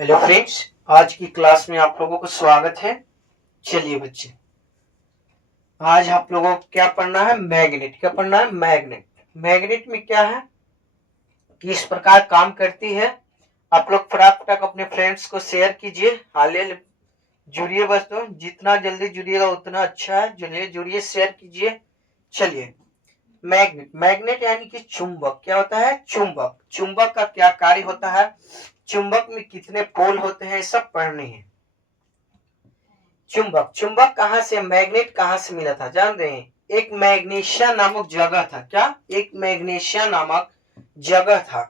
Hello friends, आज की class में आप लोगों को स्वागत है। चलिए बच्चे, आज आप लोगों को क्या पढ़ना है? मैग्नेट। क्या पढ़ना है? मैग्नेट। मैग्नेट में क्या है, किस प्रकार काम करती है, आप लोग फटाफट अपने फ्रेंड्स को शेयर कीजिए। हाले जुड़िए, बस तो जितना जल्दी जुड़िएगा उतना अच्छा है। जुड़िए जुड़िए, शेयर कीजिए। चलिए, मैग्नेट। मैग्नेट यानी कि चुंबक। क्या होता है? चुंबक। चुंबक का क्या कार्य होता है, चुंबक में कितने पोल होते हैं, सब पढ़ने हैं। चुंबक। चुंबक कहां से, मैग्नेट कहां से मिला था जान रहे हैं? एक मैग्नीशिया नामक जगह था। क्या? एक मैग्नीशिया नामक जगह था।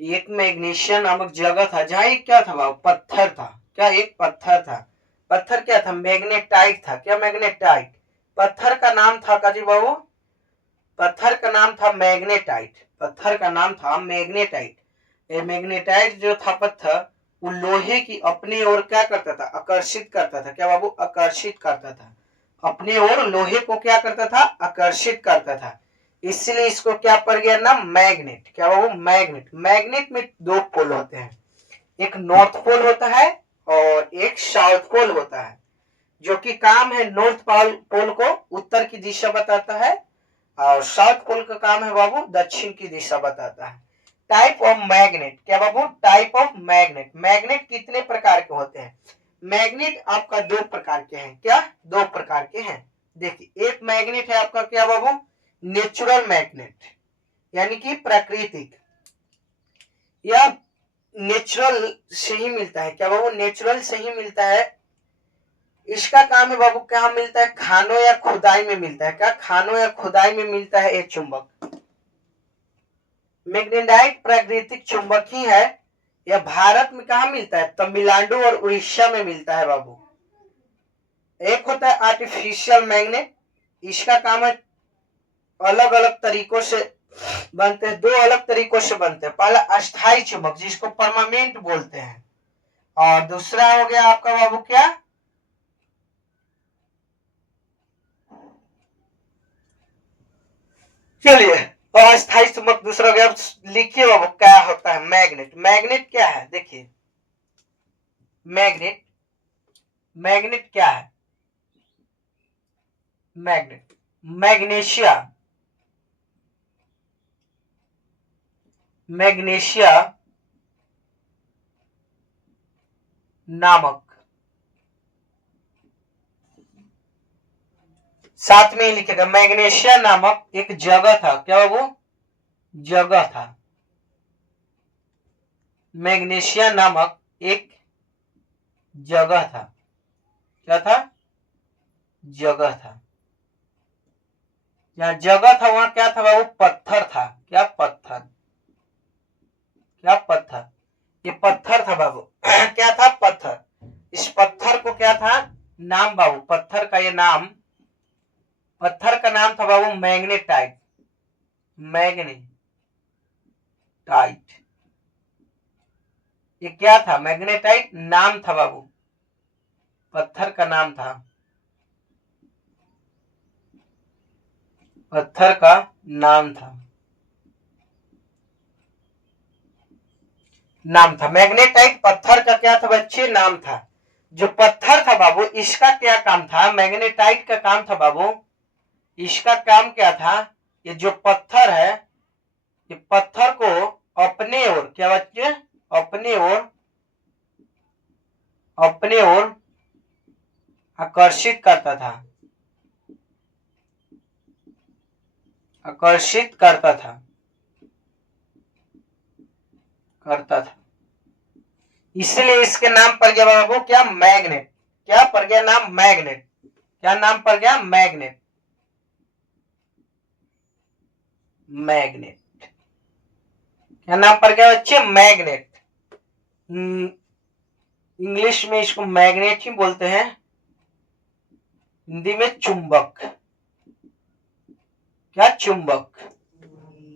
एक मैग्नीशिया नामक जगह था जहां एक क्या था बाबू? पत्थर था। क्या? एक पत्थर था। पत्थर क्या था? मैग्नेटाइट था। क्या? मैग्नेटाइट। पत्थर का नाम था काजी बाबू, पत्थर का नाम था मैग्नेटाइट। पत्थर का नाम था मैग्नेटाइट। ये मैग्नेटाइट जो था पत्थर, वो लोहे की अपनी ओर क्या करता था? आकर्षित करता था। क्या बाबू? आकर्षित करता था। अपनी ओर लोहे को क्या करता था? आकर्षित करता था। इसलिए इसको क्या पड़ गया नाम? मैग्नेट। क्या बाबू? मैग्नेट। मैग्नेट में दो पोल होते हैं, एक नॉर्थ पोल होता है और एक साउथ पोल होता है। जो कि काम है, नॉर्थ पोल को उत्तर की दिशा बताता है और साउथ पोल का काम है बाबू दक्षिण की दिशा बताता है। Type of magnet. क्या बाबू? Type of magnet. मैग्नेट कितने प्रकार के होते हैं? मैग्नेट आपका दो प्रकार के हैं। क्या? दो प्रकार के हैं। देखिए, एक मैग्नेट है आपका क्या बाबू? नेचुरल मैग्नेट, यानी कि प्राकृतिक, या नेचुरल से ही मिलता है। क्या बाबू? नेचुरल से ही मिलता है। इसका काम है बाबू, कहाँ मिलता है? खानों या खुदाई में मिलता है। क्या? खानों या खुदाई में मिलता है एक चुंबक। मैग्नेटाइट प्राकृतिक चुंबक ही है। यह भारत में कहा मिलता है? तमिलनाडु और उड़ीसा में मिलता है बाबू। एक होता है आर्टिफिशियल मैग्नेट। इसका काम है, अलग अलग तरीकों से बनते हैं, दो अलग तरीकों से बनते हैं। पहला अस्थाई चुंबक, जिसको परमानेंट बोलते हैं, और दूसरा हो गया आपका बाबू क्या? चलिए, अस्थाई चुंबक दूसरा हो गया। लिखिए बाबू क्या होता है मैग्नेट। मैग्नेट क्या है? देखिए, मैग्नेट, मैग्नेट क्या है? मैग्नेट, मैग्नेशिया, मैग्नेशिया नामक, साथ में ही लिखेगा, मैग्नेशिया नामक एक जगह था। क्या बाबू? जगह था। मैग्नेशिया नामक एक जगह था। क्या था? जगह था। जहां जगह था वहां क्या था बाबू? पत्थर था। क्या? पत्थर। क्या? पत्थर। ये पत्थर था बाबू। क्या था? पत्थर। इस पत्थर को क्या था नाम बाबू? पत्थर का ये नाम, पत्थर का नाम था बाबू मैग्नेटाइट। मैग्नेटाइट। ये क्या था? मैग्नेटाइट नाम था बाबू, पत्थर का नाम था, पत्थर का नाम था, नाम था मैग्नेटाइट। पत्थर का क्या था बच्चे? नाम था। जो पत्थर था बाबू, इसका क्या काम था? मैग्नेटाइट का काम था बाबू, इसका काम क्या था? ये जो पत्थर है, ये पत्थर को अपने ओर, क्या बच्चे? अपने ओर, अपने ओर आकर्षित करता था, आकर्षित करता था, करता था। इसलिए इसके नाम पड़ गया बाबू क्या? मैग्नेट। क्या पड़ गया नाम? मैग्नेट। क्या नाम पड़ गया? मैग्नेट। मैग्नेट। क्या नाम पड़ गया बच्चे? मैग्नेट। इंग्लिश में इसको मैग्नेट ही बोलते हैं, हिंदी में चुंबक। क्या? चुंबक।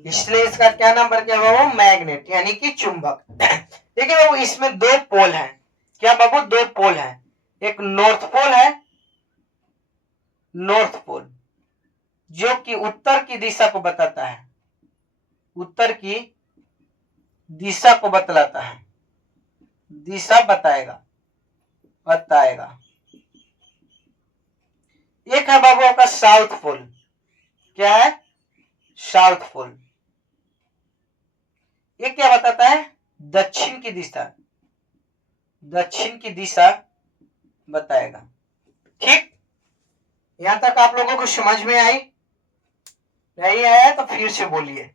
इसलिए इसका क्या नाम पड़ गया बाबू? मैग्नेट, यानी कि चुंबक। देखिए बाबू, इसमें दो पोल हैं। क्या बाबू? दो पोल हैं। एक नॉर्थ पोल है, नॉर्थ पोल, जो कि उत्तर की दिशा को बताता है, उत्तर की दिशा को बतलाता है। दिशा बताएगा, बताएगा। एक है बाबू आपका साउथ पोल। क्या है? South pole. ये क्या बताता है? दक्षिण की दिशा, दक्षिण की दिशा बताएगा। ठीक, यहां तक आप लोगों को समझ में आई? नहीं आया तो फिर से बोलिए,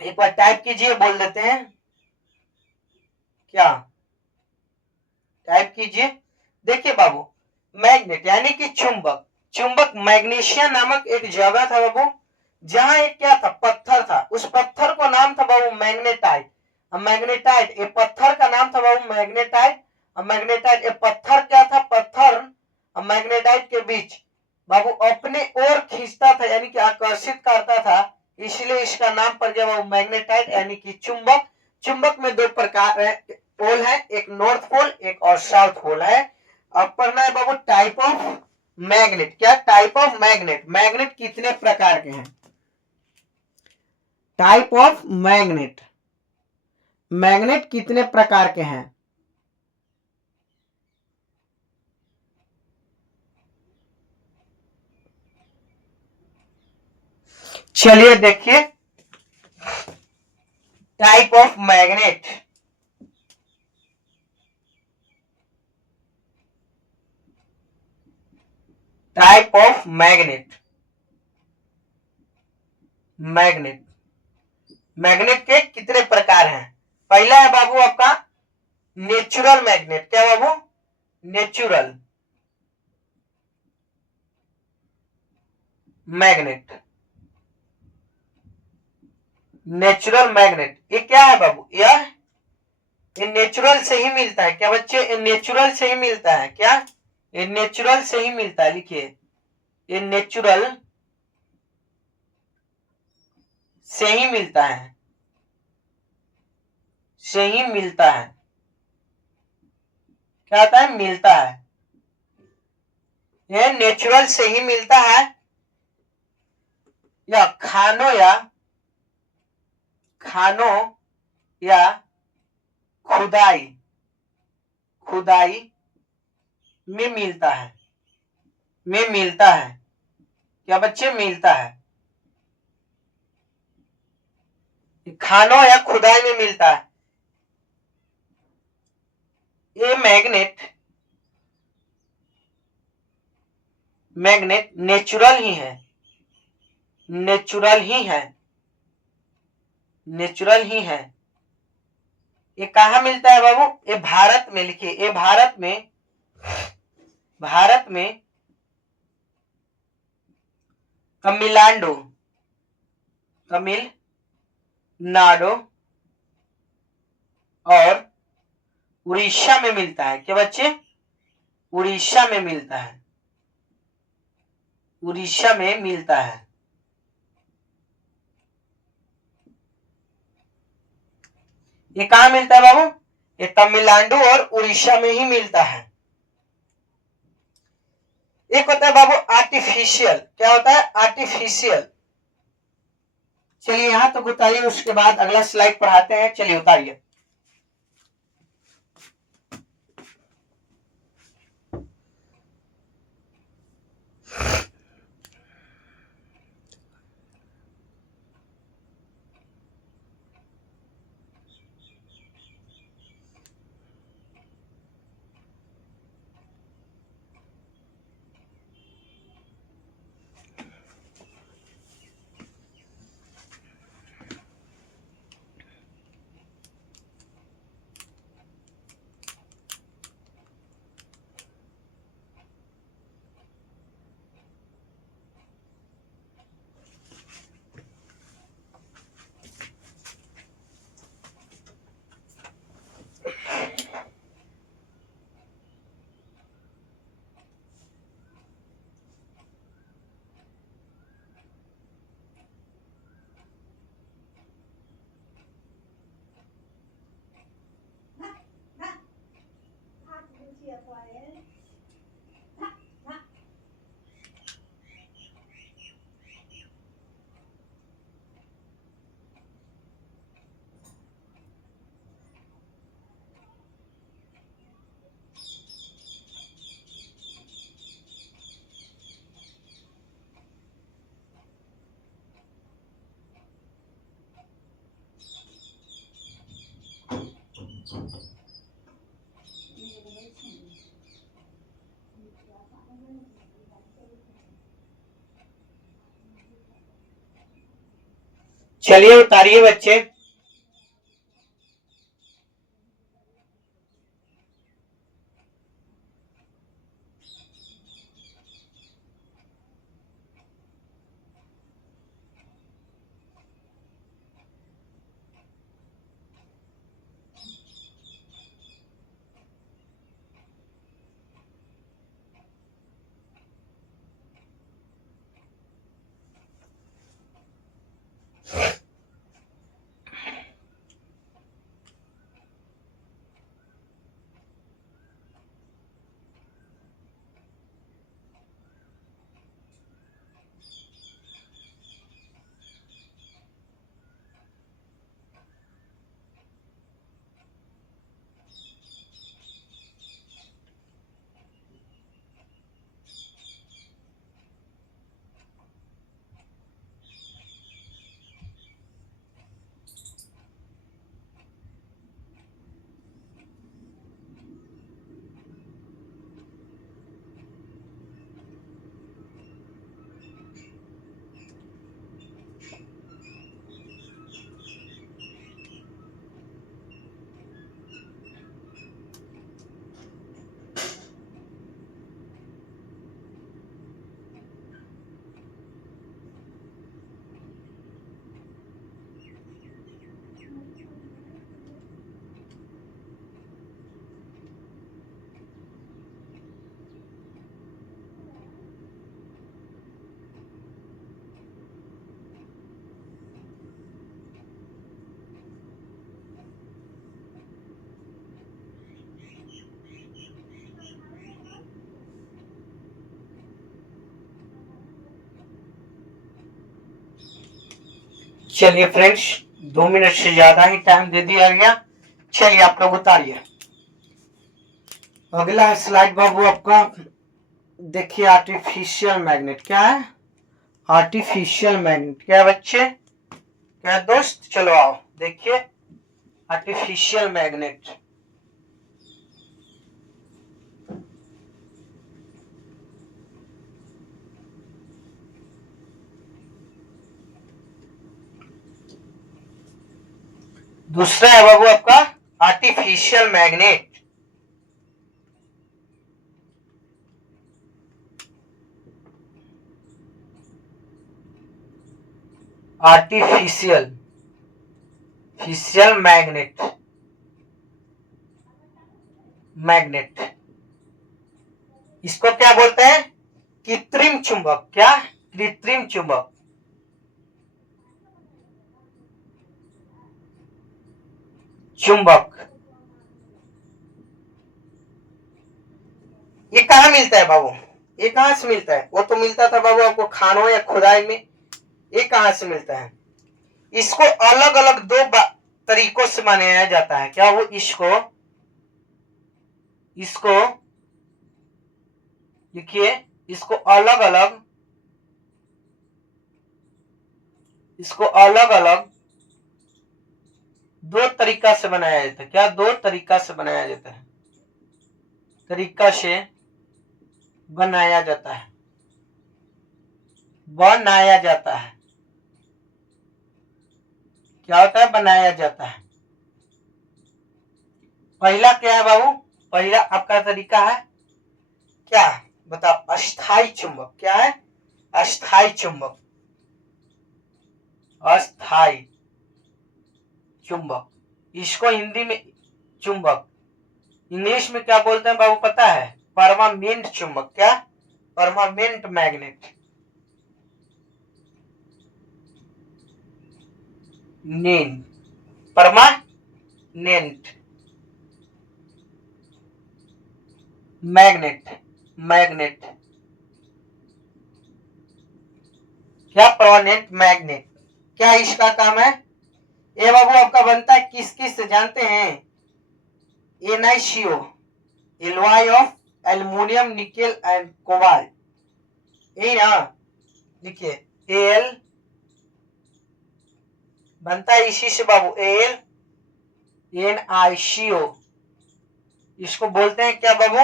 एक बार टाइप कीजिए, बोल देते हैं। क्या टाइप कीजिए? देखिए बाबू, मैग्नेट यानी कि चुंबक, चुंबक मैग्नीशिया नामक एक जगह था बाबू, जहां एक क्या था? पत्थर था। उस पत्थर को नाम था बाबू मैग्नेटाइट। मैग्नेटाइट, ये पत्थर का नाम था बाबू मैग्नेटाइट। मैग्नेटाइट, ये पत्थर क्या था? पत्थर मैग्नेटाइट के बीच बाबू अपने ओर खींचता था, यानी कि आकर्षित करता था, इसलिए इसका नाम पड़ गया बाबू मैग्नेटाइट यानी कि चुंबक। चुंबक में दो प्रकार है, पोल है, एक नॉर्थ पोल, एक और साउथ पोल है। अब पढ़ना है बाबू टाइप ऑफ मैग्नेट। क्या टाइप ऑफ मैग्नेट? मैग्नेट कितने प्रकार के हैं? टाइप ऑफ मैग्नेट, मैग्नेट कितने प्रकार के हैं? चलिए देखिए, type of magnet. Type of magnet, magnet, magnet के कितने प्रकार हैं? पहला है बाबू आपका नेचुरल मैग्नेट। क्या बाबू? Natural magnet, natural magnet. ये क्या है बाबू? यह ये नेचुरल से ही मिलता है। क्या बच्चे? ये नेचुरल से ही मिलता है। क्या? ये नेचुरल से ही मिलता है। लिखिए, ये नेचुरल से ही मिलता है, से ही मिलता है। क्या होता है? मिलता है। यह नेचुरल से ही मिलता है, या खानों या खुदाई, खुदाई में मिलता है, में मिलता है। क्या बच्चे? मिलता है, खानों या खुदाई में मिलता है। ये मैग्नेट, मैग्नेट नेचुरल ही है, नेचुरल ही है, नेचुरल ही है। ये कहा मिलता है बाबू? ये भारत में। लिखिए, ये भारत में, भारत में तमिलनाडु, तमिलनाडु और उड़ीसा में मिलता है। क्या बच्चे? उड़ीसा में मिलता है, उड़ीसा में मिलता है। ये कहा मिलता है बाबू? ये तमिलनाडु और उड़ीसा में ही मिलता है। एक होता है बाबू आर्टिफिशियल। क्या होता है? आर्टिफिशियल। चलिए यहां तक उतारिए, उसके बाद अगला स्लाइड पढ़ाते हैं। चलिए उतारिए। चलिए उतारिए बच्चे। चलिए फ्रेंड्स, 2 मिनट से ज्यादा ही टाइम दे दिया गया। चलिए आप लोग उतारिए। अगला स्लाइड बाबू आपका देखिए, आर्टिफिशियल मैग्नेट क्या है? आर्टिफिशियल मैग्नेट क्या है बच्चे? क्या है दोस्त? चलो आओ देखिए आर्टिफिशियल मैग्नेट। दूसरा है बाबू आपका आर्टिफिशियल मैग्नेट। Artificial magnet. इसको क्या बोलते हैं? कृत्रिम चुंबक। क्या? कृत्रिम चुंबक। चुंबक ये कहाँ मिलता है बाबू? ये कहाँ से मिलता है? वो तो मिलता था बाबू आपको खानों या खुदाई में। ये कहाँ से मिलता है? इसको अलग अलग दो तरीकों से बनाया जाता है। क्या? वो इसको लिखिए, इसको अलग अलग दो तरीका से बनाया जाता है। क्या? दो तरीका से बनाया जाता है। तरीका से बनाया जाता है। क्या होता है? बनाया जाता है। पहला क्या है बाबू? पहला आपका तरीका है क्या? बताओ। अस्थाई चुंबक। क्या है? अस्थाई चुंबक। अस्थाई चुंबक, इसको हिंदी में चुंबक, इंग्लिश में क्या बोलते हैं बाबू पता है? परमानेंट चुंबक। क्या? Permanent magnet. Permanent magnet. क्या? Permanent magnet. क्या इसका काम है? ये बाबू आपका बनता है किस किस से जानते हैं? NiCO, alloy of aluminium nickel and cobalt. यही ना? लिखिए एल बनता है इसी से बाबू, NiCO। इसको बोलते हैं क्या बाबू?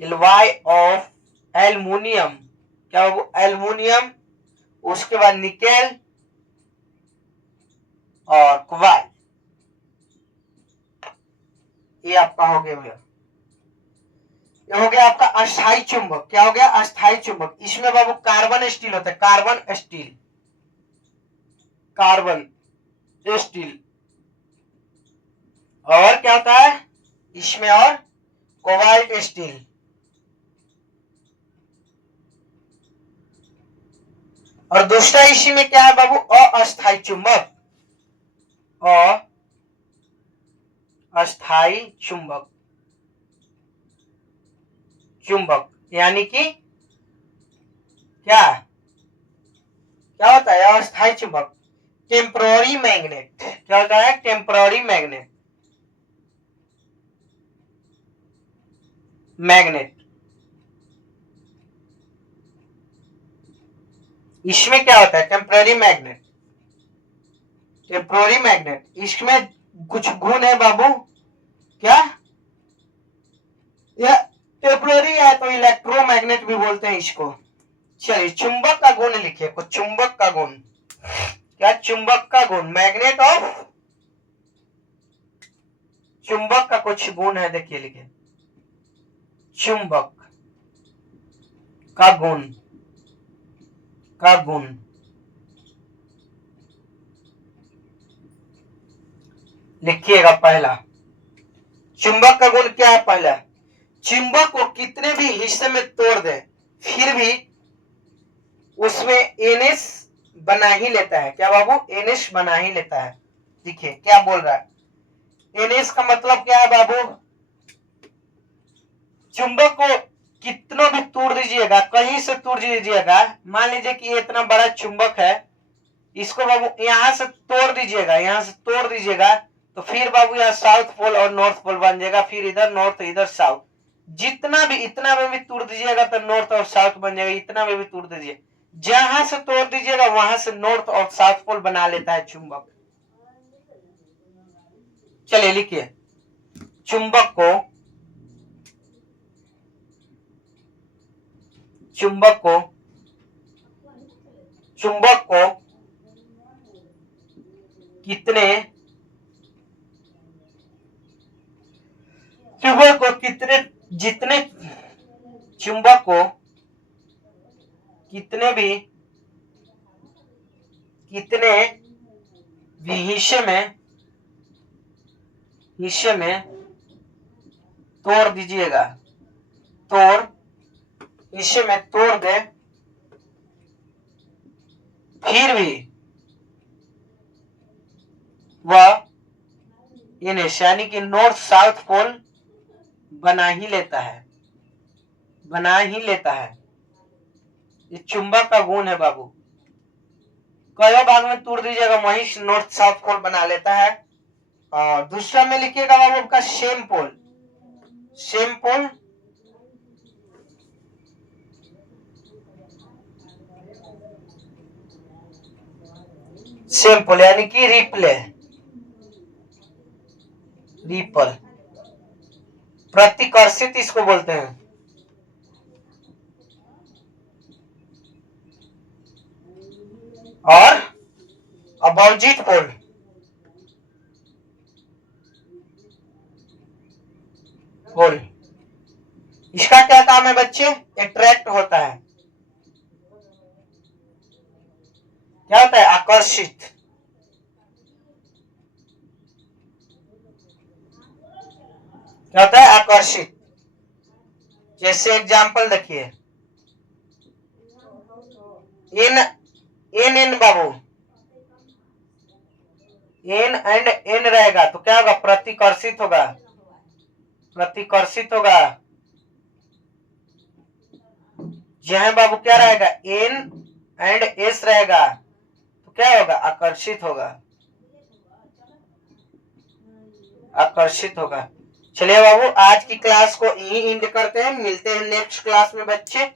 एलॉय ऑफ एल्युमिनियम क्या बाबू, एल्युमिनियम, उसके बाद निकेल और कोबाल्ट। ये आपका हो गया भैया। ये हो गया आपका अस्थायी चुंबक। क्या हो गया, अस्थायी चुंबक। इसमें बाबू कार्बन स्टील होता है, कार्बन स्टील, कार्बन स्टील। और क्या होता है इसमें, और कोबाल्ट स्टील। और दूसरा इसी में क्या है बाबू, अस्थायी चुंबक, अस्थायी चुंबक, चुंबक यानी कि क्या क्या होता है अस्थायी चुंबक, टेम्पररी मैग्नेट। क्या होता है, टेम्पररी मैग्नेट, मैग्नेट। इसमें क्या होता है, टेम्पररी मैग्नेट, टेम्पररी मैग्नेट। इसमें कुछ गुण है बाबू, क्या, यह टेम्पररी है तो इलेक्ट्रोमैग्नेट भी बोलते हैं इसको। चलिए चुंबक का गुण लिखिए, कुछ चुंबक का गुण। क्या, चुंबक का गुण, मैग्नेट ऑफ, चुंबक का कुछ गुण है, देखिए लिखिए, चुंबक का गुण, का गुण। लिखिएगा पहला, चुंबक का गुण क्या है पहला, चुंबक को कितने भी हिस्से में तोड़ दे फिर भी उसमें एनएस बना ही लेता है। क्या बाबू, एनएस बना ही लेता है। देखिए क्या बोल रहा है, एनएस का मतलब क्या है बाबू, चुंबक को कितना भी तोड़ दीजिएगा, कहीं से तोड़ दीजिएगा, मान लीजिए कि ये इतना बड़ा चुंबक है, इसको बाबू यहां से तोड़ दीजिएगा, यहां से तोड़ दीजिएगा तो फिर बाबू यहाँ साउथ पोल और नॉर्थ पोल बन जाएगा, फिर इधर नॉर्थ इधर साउथ। जितना भी, इतना में भी तोड़ दीजिएगा तो नॉर्थ और साउथ बन जाएगा, इतना में भी तोड़ दीजिए, जहां से तोड़ दीजिएगा वहां से नॉर्थ और साउथ पोल बना लेता है चुंबक। चलिए लिखिए, चुंबक को, चुंबक को, चुंबक को कितने, चुंबक को कितने, जितने चुंबक को कितने भी, कितने भी हिस्से में, हिस्से में तोड़ दीजिएगा, तोड़, हिस्से में तोड़ दे फिर भी वह इन्हें यानी कि नॉर्थ साउथ पोल बना ही लेता है, बना ही लेता है। ये चुंबक का गुण है बाबू, कई भाग में तोड़ दीजिएगा वहीं नॉर्थ साउथ पोल बना लेता है। और दूसरा में लिखिएगा बाबू आपका same pole, same pole, same pole यानी कि रिप्ले, रिपल, प्रतिकर्षित इसको बोलते हैं। और अपोजिट पोल, पोल, इसका क्या काम है बच्चे, अट्रैक्ट होता है, क्या होता है, आकर्षित, क्या होता है, आकर्षित। जैसे एग्जांपल देखिए, इन एन एन बाबू, एन एंड एन रहेगा तो क्या होगा, प्रतिकर्षित होगा, प्रतिकर्षित होगा। जहां बाबू क्या रहेगा, एन एंड एस रहेगा तो क्या होगा, आकर्षित होगा, आकर्षित होगा। चलिए बाबू आज की क्लास को यही एंड करते हैं, मिलते हैं नेक्स्ट क्लास में बच्चे।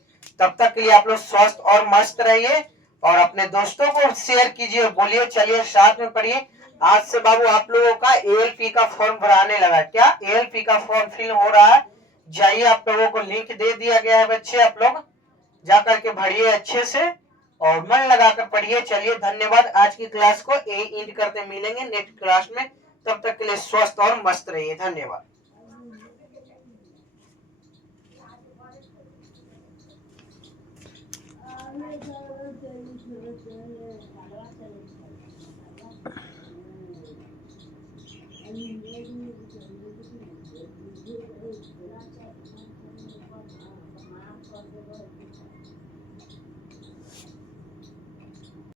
तब तक के लिए आप लोग स्वस्थ और मस्त रहिए और अपने दोस्तों को शेयर कीजिए, बोलिए चलिए साथ में पढ़िए। आज से बाबू आप लोगों का एएलपी का फॉर्म भराने लगा, क्या एएलपी का फॉर्म फिल हो रहा है, जाइए, आप लोगों को लिंक दे दिया गया है बच्चे, आप लोग जा करके पढ़िए अच्छे से और मन लगाकर पढ़िए। चलिए धन्यवाद, आज की क्लास को एंड करते, मिलेंगे नेक्स्ट क्लास में। तब तक के लिए स्वस्थ और मस्त रहिए। धन्यवाद।